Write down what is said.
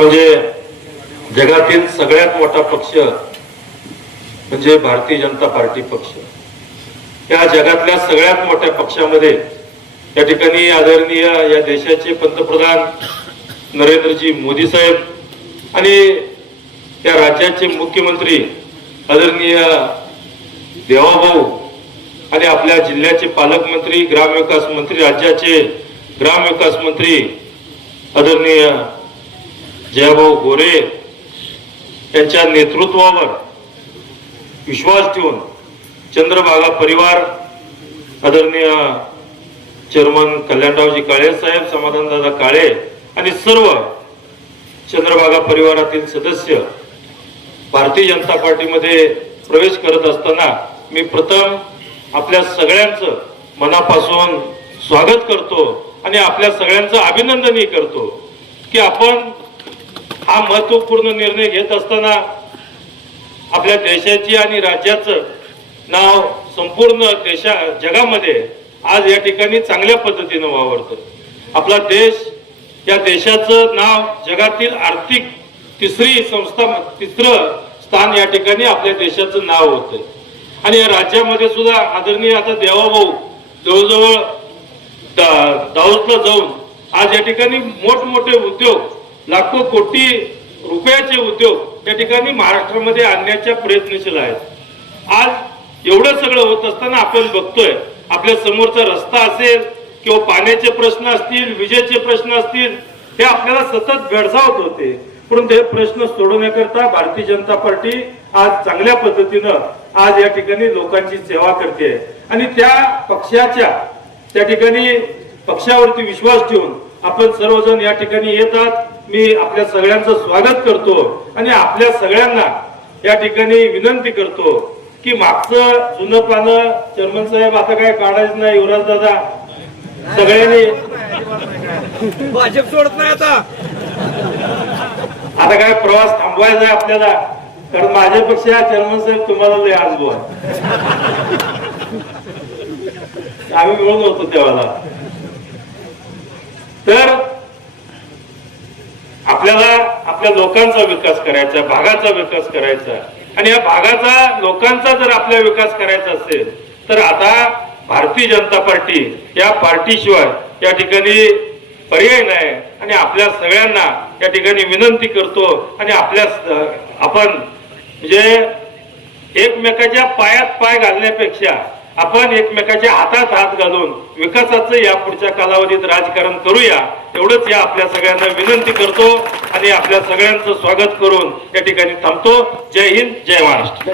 म्हणजे जगातील सगळ्यात मोठा पक्ष म्हणजे भारतीय जनता पार्टी पक्ष। या जगातल्या सगळ्यात मोठ्या पक्षामध्ये या ठिकाणी आदरणीय या देशाचे पंतप्रधान नरेंद्रजी मोदी साहेब आणि या राज्याचे मुख्यमंत्री आदरणीय देवाभाऊ आणि आपल्या जिल्ह्याचे पालकमंत्री, ग्रामविकास मंत्री, राज्याचे ग्रामविकास मंत्री आदरणीय जयभाऊ गोरे यांच्या नेतृत्वावर विश्वास ठेवून चंद्रभागा परिवार आदरणीय चेअरमन कल्याणरावजी काळे साहेब, समाधानदादा काळे आणि सर्व चंद्रभागा परिवारातील सदस्य भारतीय जनता पार्टीमध्ये प्रवेश करत असताना मी प्रथम आपल्या सगळ्यांचं मनापासून स्वागत करतो आणि आपल्या सगळ्यांचं अभिनंदनही करतो की आपण हा महत्त्वपूर्ण निर्णय घेत असताना आपल्या देशाची आणि राज्याचं नाव संपूर्ण जगामध्ये आज या ठिकाणी चांगल्या पद्धतीने वावरतं। आपला देश, या देशाचं नाव जगातील आर्थिक तिसरं स्थान या ठिकाणी आपल्या देशाचं नाव होतं आणि या राज्यामध्ये सुद्धा आदरणीय आता देवाभाऊ जवळजवळ दाऊदला जाऊन आज या ठिकाणी मोठमोठे उद्योग, लाखो कोटी रुपयाचे उद्योग या ठिकाणी महाराष्ट्रामध्ये आणण्याच्या प्रयत्नशील आहेत। आज एवढं सगळं होत असताना आपण बघतोय आपल्या समोरचा रस्ता असेल किंवा पाण्याचे प्रश्न असतील, विजेचे प्रश्न असतील, हे आपल्याला सतत भेडसावत होते, परंतु हे प्रश्न सोडवण्याकरता भारतीय जनता पार्टी आज चांगल्या पद्धतीनं आज या ठिकाणी लोकांची सेवा करते आणि त्या पक्षाच्या त्या ठिकाणी पक्षावरती विश्वास ठेवून आपण सर्वजण या ठिकाणी येतात। मी आपल्या सगळ्यांचं स्वागत करतो आणि आपल्या सगळ्यांना या ठिकाणी विनंती करतो की मागचं जुनं पानं चेअरमन साहेब आता काय काढायचं नाही, युवराज दादा सगळ्यांनी भाजप सोडत नाही आता काय प्रवास थांबवायचा आहे आपल्याला, कारण माझ्यापेक्षा चेअरमन साहेब तुम्हाला लय अनुभव आहे, आम्ही मिळून होतो तेव्हा। तर आपल्याला आपल्या लोकांचा विकास करायचा, भागाचा विकास करायचा आणि या भागाचा, लोकांचा जर आपला विकास करायचा असेल तर आता भारतीय जनता पार्टी या पार्टीशिवाय या ठिकाणी पर्याय नाही आणि आपल्या सगळ्यांना या ठिकाणी विनंती करतो आणि आपण म्हणजे एकमेकाच्या पायात पाय घालण्यापेक्षा आपण एकमेकाच्या हातात हात घालून विकासाचं या पुढच्या कालावधीत राजकारण करूया, एवढंच या आपल्या सगळ्यांना विनंती करतो आणि आपल्या सगळ्यांचं स्वागत करून या ठिकाणी थांबतो। जय हिंद, जय महाराष्ट्र।